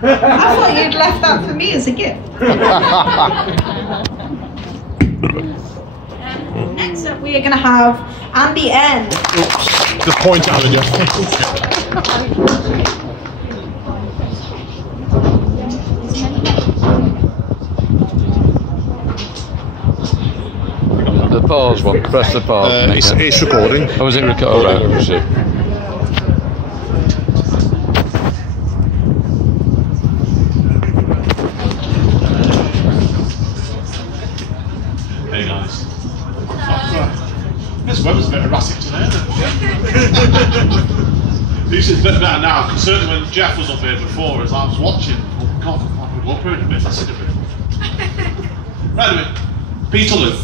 I thought you'd left that for me as a gift. Next up, we are going to have Andy N. Oops. Just point out in your face. The pause one. Press the pause. It's recording. Oh, was it recording? Oh, right. Was it? Hey guys. This weather's a bit erratic today, isn't it? This is a bit better now, because certainly when Jeff was up here before, as I was watching, oh God, I could go up here in a bit, that's it a bit. Right, anyway, Peterloo.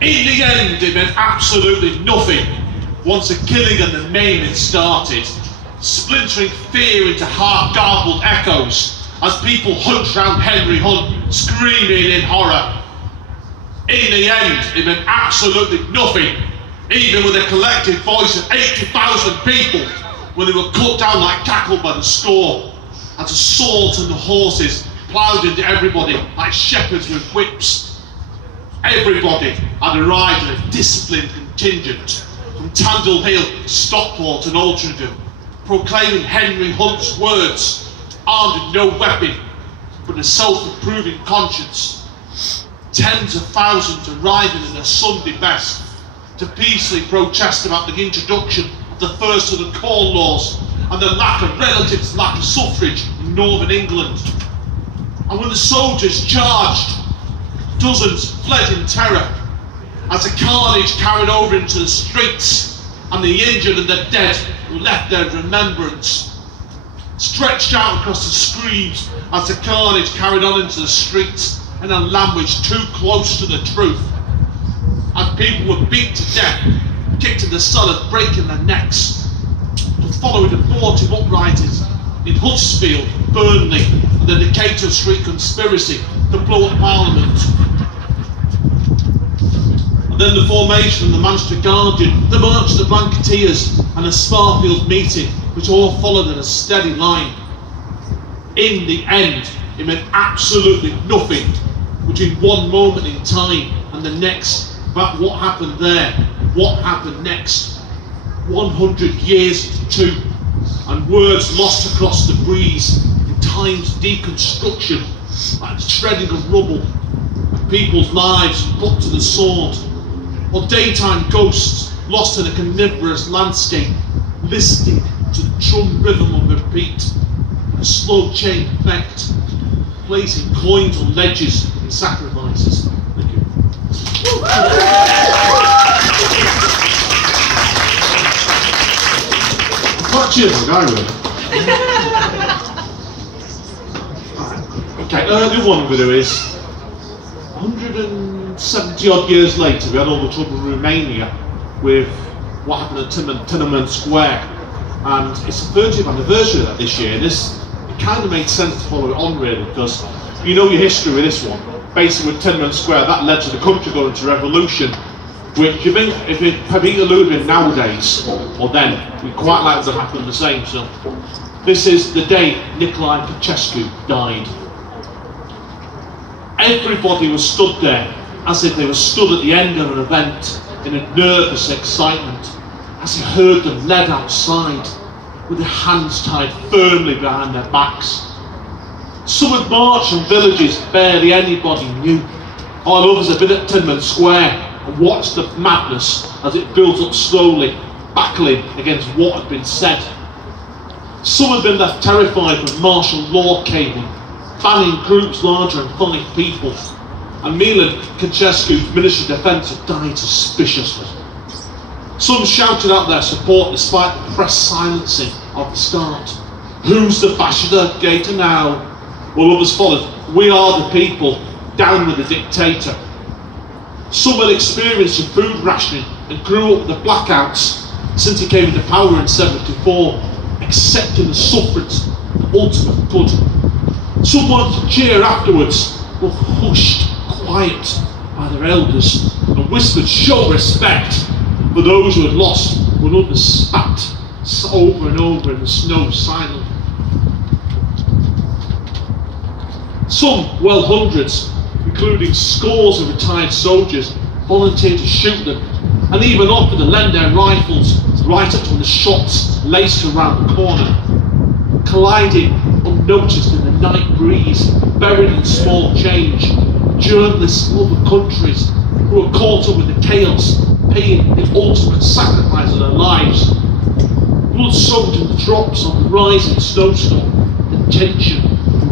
In the end, it meant absolutely nothing once the killing and the maiming started, splintering fear into half-garbled echoes as people hunched round Henry Hunt, screaming in horror. In the end, it meant absolutely nothing, even with a collective voice of 80,000 people, when they were cut down like cattle by the score, as the swords and the horses ploughed into everybody like shepherds with whips. Everybody had arrived in a disciplined contingent from Tandle Hill, Stockport and Altrincham, proclaiming Henry Hunt's words, armed with no weapon but a self-approving conscience. Tens of thousands arriving in their Sunday best to peacefully protest about the introduction of the first of the Corn Laws and the lack of suffrage in Northern England. And when the soldiers charged, dozens fled in terror as the carnage carried over into the streets, and the injured and the dead left their remembrance. Stretched out across the screens as the carnage carried on into the streets in a language too close to the truth, as people were beat to death, kicked in the cellars, breaking their necks, to follow the abortive uprisings in Huddersfield, Burnley, and the Decatur Street conspiracy to blow up Parliament. And then the formation of the Manchester Guardian, the March of the Blanketeers, and the Sparfield meeting, which all followed in a steady line. In the end, it meant absolutely nothing between one moment in time and the next about what happened there, what happened next. 100 years to two, and words lost across the breeze in time's deconstruction, like the shredding of rubble, and people's lives put to the sword, or daytime ghosts lost in a carnivorous landscape, listening to the drum rhythm of a beat, a slow chain effect, placing coins on ledges in sacrifices. Thank you. Quite cheerful guy, really. Okay, the other one we do is 170 odd years later, we had all the trouble in Romania with what happened at Tiananmen Square, and it's the 30th anniversary of that this year. It kind of made sense to follow it on, really, because you know your history with this one. Basically, with Tiananmen Square, that led to the country going into revolution, which you think if it had been nowadays or then, we quite like to happen the same. So this is the day Nicolae Ceaușescu died. Everybody was stood there as if they were stood at the end of an event in a nervous excitement as he heard them led outside with their hands tied firmly behind their backs. Some had marched from villages barely anybody knew, while others had been at Tiananmen Square and watched the madness as it built up slowly, battling against what had been said. Some had been left terrified when martial law came in, banning groups larger than 5 people, and Milan Ceaușescu's Ministry of Defence had died suspiciously. Some shouted out their support despite the press silencing of the start. Who's the fascist dictator now? While others followed, we are the people, down with the dictator. Some had experienced the food rationing and grew up with the blackouts since he came into power in '74, accepting the suffrage, the ultimate good. Some wanted to cheer afterwards, were hushed, quiet by their elders, and whispered show respect for those who had lost, when others spat over and over in the snow silent. Some, well hundreds, including scores of retired soldiers, volunteered to shoot them, and even offered to lend their rifles right up to the shots laced around the corner. Colliding unnoticed in the night breeze, buried in small change, journalists from other countries who were caught up with the chaos, paying the ultimate sacrifice of their lives. Blood soaked in the drops on the rising snowstorm, the tension,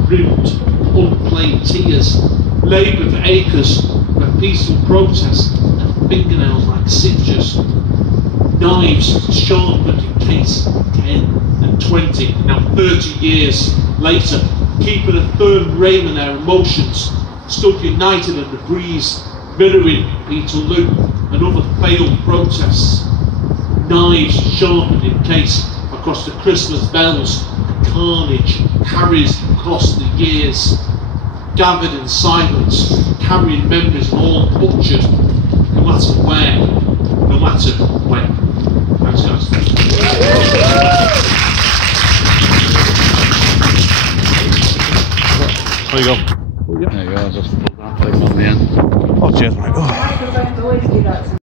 rimmed, unplayed tears, labour for acres where peaceful protest and fingernails like singes. Knives sharpened in case 10 and 20, now 30 years later, keeping a firm rein on their emotions, stood united in the breeze, mirroring Peterloo and other failed protests. Knives sharpened in case across the Christmas bells, the carnage carries across the years. Gathered in silence, carrying memories of all butchered, no matter where, no matter when. Thanks, guys. There you go. There you go, just pull that place on the end. Oh, cheers, mate. Oh.